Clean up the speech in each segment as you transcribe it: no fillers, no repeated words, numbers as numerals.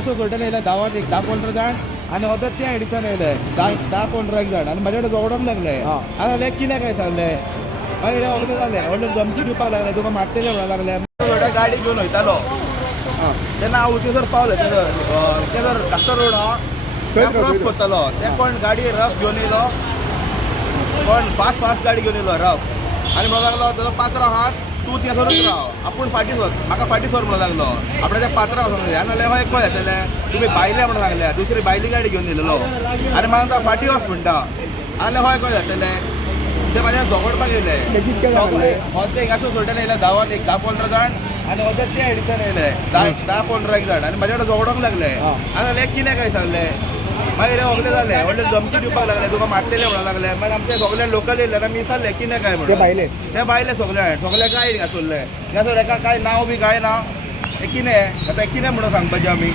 असं सोडून येयले धांवत एक 10-15 जाण आणि अदर त्या एडिशन येयले 10-15 जाण आणि माझ्या कडेन झगडोंक लागले. हांव जाल्यार कितें काय सांगलें मागीर वखद जालें व्हडलें धमकी दिवपाक लागले तुका मारतले म्हणून लागले. थोड्या गाडी घेवन वयतालो तेन्ना हांव उतीसर पावलो ते जर कास्तर रोड क्रॉस करतालो ते कोण गाडी रफ घेवन येयलो कोण फास्ट गाडी घेवन येयलो रफ आणि म्हणून लागलो तेजो पात्र आहात तूं थंयसरूच राव आपूण फाटीं सर म्हाका फाटीं सर म्हणून लागलो आपल्या त्या पात्रां वचूंक जाय नाल्यार खंय खंय येतलें तुमी बायले म्हणून सांगल्या दुसरी बायली गाडी घेवन येयलेलो आनी म्हाका फाटीं वच म्हणटा नाल्यार खंय खंय येतलें ते म्हाज्या झगडपाक येयले हो ते हिंगासून सोडून येयले धांवत एक 10-15 जाण आणि अदर त्या एडिशन येयले 10-15 जाण आणि म्हाज्या कडेन झगडोंक लागले. हांव जाल्यार कितें काय सांगलें मागीर वखद जालें व्हडलें धमकी दिवपाक लागले तुका मारतले म्हणून लागले. मागीर आमचे सगळे लोकल येयले आनी आमी विचारलें कितें काय म्हणून ते भायले सगळे काय आसले ह्याचो एका काय नांव बी काय ना कितें आतां कितें म्हणून सांगपाचें आमी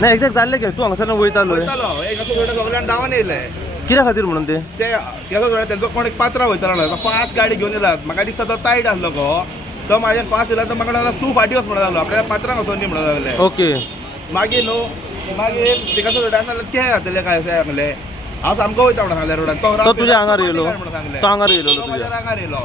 नाही एक्झॅक्ट जाल्लें की तूं हांगासर वयतालो एक असो सगळ्यांक धांवन येयले कित्या खातीर म्हणून ते तेंचो कोण एक पात्रां वयतालो फास्ट गाडी घेवन येयला म्हाका दिसता तो टायट आसलो गो तो म्हाज्यान फास्ट येयला तो म्हाका लागलो तूं फाटीं वच म्हणून लागलो आपल्याला पात्रांक वचोन दी म्हणून लागले. ओके मागीर मागीर तिका नाल्यार ते जातलें काय अशें सांगलें हांव सामको वयता म्हणून सांगलें रोडान तो तुज्या आंगार येयलो सांगलें तो आंगार येयलो म्हाज्या आंगार येयलो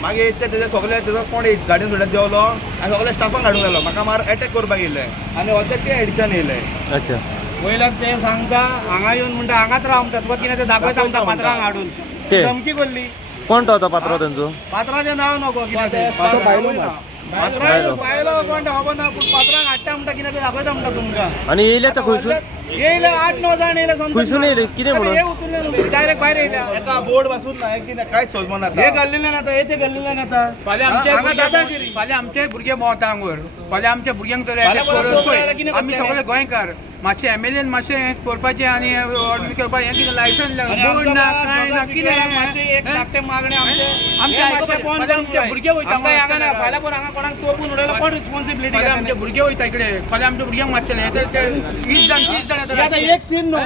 मागीर तेजे सगळे तेजो कोण गाडयेन सोडून देवलो आनी सगळे स्टाफांक हाडूंक लागलो म्हाका मार एटॅक करपाक येयले आनी अदर ते एडिशन येयले. अच्छा वयल्यान ते सांगता हांगा येवन म्हणटा हांगाच राव म्हणटा तुका कितें तें दाखयता म्हणटा पात्रांक हाडून ते धमकी कोरली. कोण तो आतां पात्रो तेंचो पात्राचें नांव नको कितें बायलो कोण खबर ना पूण पात्रांक हाडटा म्हणटा कितें तें दाखयता म्हणटा तुमकां. आनी येयले आतां खंयसून येयले 8-9 जाण येयले खंयसून येयले कितें म्हणून हे उतरले डायरेक्ट भायर येयल्या एका बोर्ड बसून ना कितें कांयच सोजमो ना हे घाल्लेले नाता हे ते घाल्लेले नाता फाल्यां आमचे भुरगे भोंवता हांगर फाल्यां आमच्या भुरग्यांक तर आमी सगळे गोंयकार मातशें एमएलएन मातशें करपाचें आनी करपाचें हें कितें लायसन्स बोर्ड ना कांय ना कितें मागणे आमचे भुरगे वयता फाल्यां पण हांगा कोणाक तोपून उडयला कोण रिस्पॉन्सिबिलिटी फाल्यां आमचे भुरगे वयता इकडे फाल्यां आमच्या भुरग्यांक मातशें 20 जाण 30 जाण एक सीन न्हू